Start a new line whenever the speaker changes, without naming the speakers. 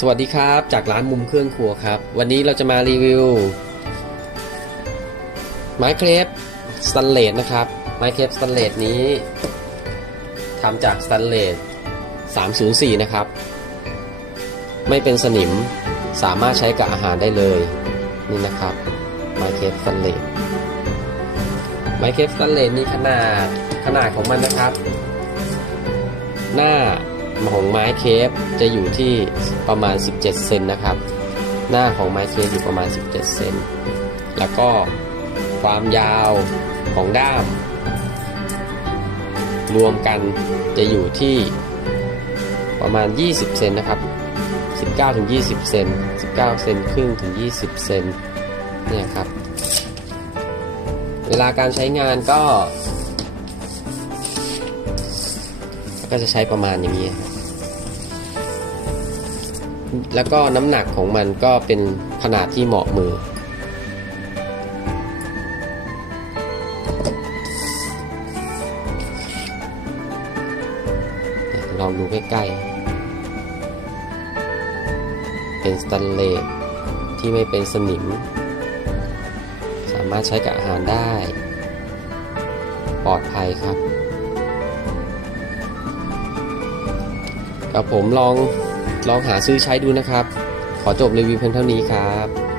สวัสดีครับ จากร้านมุมเครื่องครัวครับ วันนี้เราจะมารีวิว ไม้เครปสแตนเลสนะครับ ไม้เครปสแตนเลสนี้ทำจากสแตนเลส304 นะครับ ไม่เป็นสนิมสามารถใช้กับอาหารได้เลย นี่นะครับ ไม้เครปสแตนเลสไม้เครปสแตนเลสนี้ขนาดขนาดของมันนะครับ หน้า ของไม้เคฟจะอยู่ที่ประมาณ 17 เซนนะครับ หน้าของไม้เคฟอยู่ประมาณ 17 เซน แล้วก็ความยาวของด้าม รวมกันจะอยู่ที่ประมาณ 20 เซนนะครับ 19 ถึง 20 เซน 19 เซนครึ่งถึง 20 เซนเนี่ยครับ เวลาการใช้งานก็ ก็จะใช้ประมาณอย่างนี้ แล้วก็น้ำหนักของมันก็เป็นขนาดที่เหมาะมือ ลองดูใกล้ๆ เป็นสแตนเลสที่ไม่เป็นสนิม สามารถใช้กับอาหารได้ ปลอดภัยครับ กับผมลองลองหาซื้อใช้ดูนะครับ ขอจบรีวิวเพียงเท่านี้ครับ